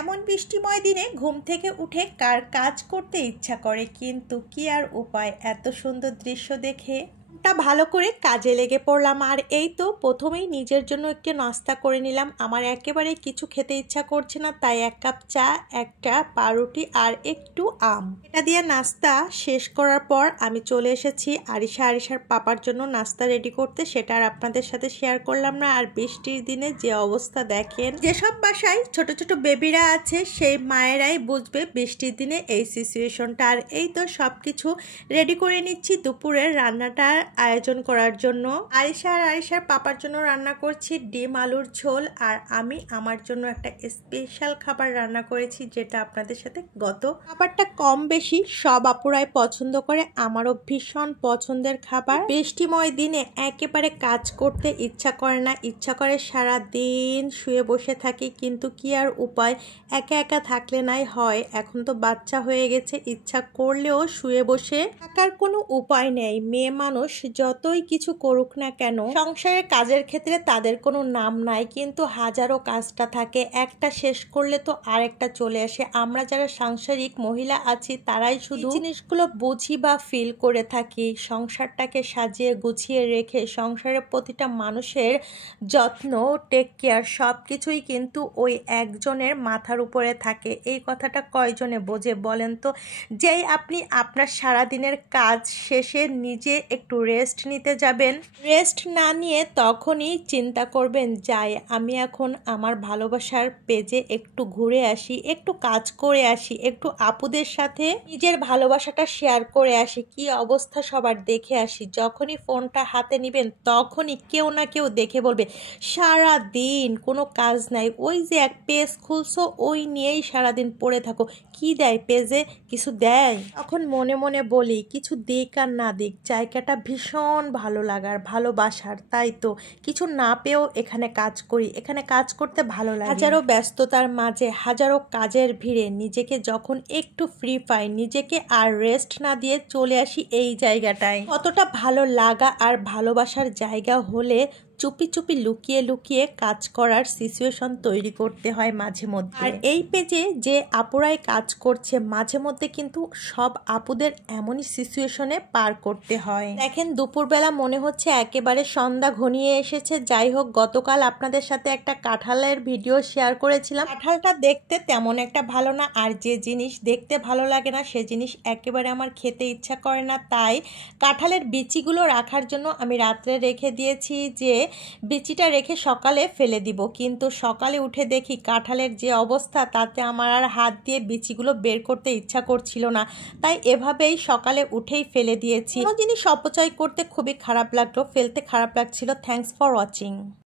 এমন বৃষ্টিময় দিনে ঘুম থেকে উঠে কার কাজ করতে ইচ্ছা করে, কিন্তু কি আর উপায়, এত সুন্দর দৃশ্য দেখে ভালো করে কাজে লেগে পড়লাম। আর এই তো প্রথমেই নিজের জন্য একটু নাস্তা করে নিলাম। আমার একেবারে কিছু খেতে ইচ্ছা করছে না, তাই 1 কাপ চা, একটা পাউরুটি আর একটু আম, এটা দিয়ে নাস্তা শেষ করার পর আমি চলে এসেছি আরিশার পাপার জন্য নাস্তা রেডি করতে। সেটা আর আপনাদের সাথে শেয়ার করলাম না। আর বৃষ্টির দিনে যে অবস্থা দেখেন, যেসব বাসায় ছোট ছোট বেবিরা আছে সেই মায়েরাই বুঝবে বৃষ্টির দিনে এই সিচুয়েশনটা। আর এই তো সব কিছু রেডি করে নিচ্ছি দুপুরের রান্নাটার আয়োজন করার জন্য। আরিশার পাপার জন্য রান্না করছি ডিম আলুর ঝোল, আর আমি আমার জন্য একটা স্পেশাল খাবার রান্না করেছি, যেটা আপনাদের সাথে খাবারটা কম বেশি সব আপুরাই পছন্দ করে, আমারও ভীষণ পছন্দের খাবার। বৃষ্টিময় দিনে একেবারে কাজ করতে ইচ্ছা করে না, ইচ্ছা করে সারা দিন শুয়ে বসে থাকি, কিন্তু কি আর উপায়, একা একা থাকলে নাই হয়। এখন তো বাচ্চা হয়ে গেছে, ইচ্ছা করলেও শুয়ে বসে থাকার কোনো উপায় নেই। মেয়ে মানুষ যতই কিছু করুক না কেন, সংসারের কাজের ক্ষেত্রে তাদের কোনো নাম নাই, কিন্তু হাজারো কাজটা থাকে, একটা শেষ করলে তো আরেকটা চলে আসে। আমরা যারা সাংসারিক মহিলা আছি তারাই শুধু জিনিসগুলো বুঝি বা ফিল করে থাকি। সংসারটাকে সাজিয়ে গুছিয়ে রেখে সংসারের প্রতিটা মানুষের যত্ন, টেক কেয়ার সব কিছুই কিন্তু ওই একজনের মাথার উপরে থাকে। এই কথাটা কয়জনে বোঝে বলেন তো? যেই আপনি আপনার সারাদিনের কাজ শেষে নিজে একটু রেস্ট নিতে যাবেন, রেস্ট না নিয়ে তখনই চিন্তা করবেন, যাই আমি এখন আমার ভালোবাসার পেজে একটু ঘুরে আসি, একটু কাজ করে আসি, একটু আপুদের সাথে নিজের ভালোবাসাটা শেয়ার করে আসি, কি অবস্থা সবার দেখে আসি। যখনই ফোনটা হাতে নেবেন তখনই কেউ না কেউ দেখে বলবে সারা দিন কোনো কাজ নাই, ওই যে এক পেজ খুলছো ওই নিয়েই সারাদিন পড়ে থাকো, কি দেয় পেজে, কিছু দেয়? তখন মনে মনে বলি কিছু দিক আর না দিক, জায়গাটা ভীষণ ভালো লাগার ভালোবাসার, তাই তো কিছু না পেয়েও এখানে কাজ করি, এখানে কাজ করতে ভালো লাগে। হাজারো ব্যস্ততার মাঝে, হাজারো কাজের ভিড়ে নিজেকে যখন একটু ফ্রি পাই, নিজেকে আর রেস্ট না দিয়ে চলে আসি এই জায়গাটায়। কতটা ভালো লাগা আর ভালোবাসার জায়গা হলে চুপি চুপি লুকিয়ে লুকিয়ে কাজ করার সিচুয়েশন তৈরি করতে হয় মাঝে মধ্যে। আর এই পেজে যে আপুরাই কাজ করছে মাঝে মধ্যে কিন্তু সব আপুদের এমনই সিচুয়েশনে পার করতে হয়। দেখেন দুপুরবেলা মনে হচ্ছে একেবারে সন্ধ্যা ঘনিয়ে এসেছে। যাই হোক, গতকাল আপনাদের সাথে একটা কাঁঠালের ভিডিও শেয়ার করেছিলাম। কাঁঠালটা দেখতে তেমন একটা ভালো না, আর যে জিনিস দেখতে ভালো লাগে না সে জিনিস একেবারে আমার খেতে ইচ্ছা করে না, তাই কাঁঠালের বিচিগুলো রাখার জন্য আমি রাত্রে রেখে দিয়েছি, যে বিচিটা রেখে সকালে ফেলে দিব। কিন্তু সকালে উঠে দেখি কাঁঠালের যে অবস্থা, তাতে আমার আর হাত দিয়ে বিচিগুলো বের করতে ইচ্ছা করছিল না, তাই এভাবেই সকালে উঠেই ফেলে দিয়েছি। কোনো জিনিস অপচয় করতে খুবই খারাপ লাগলো, ফেলতে খারাপ লাগছিল। Thanks for watching.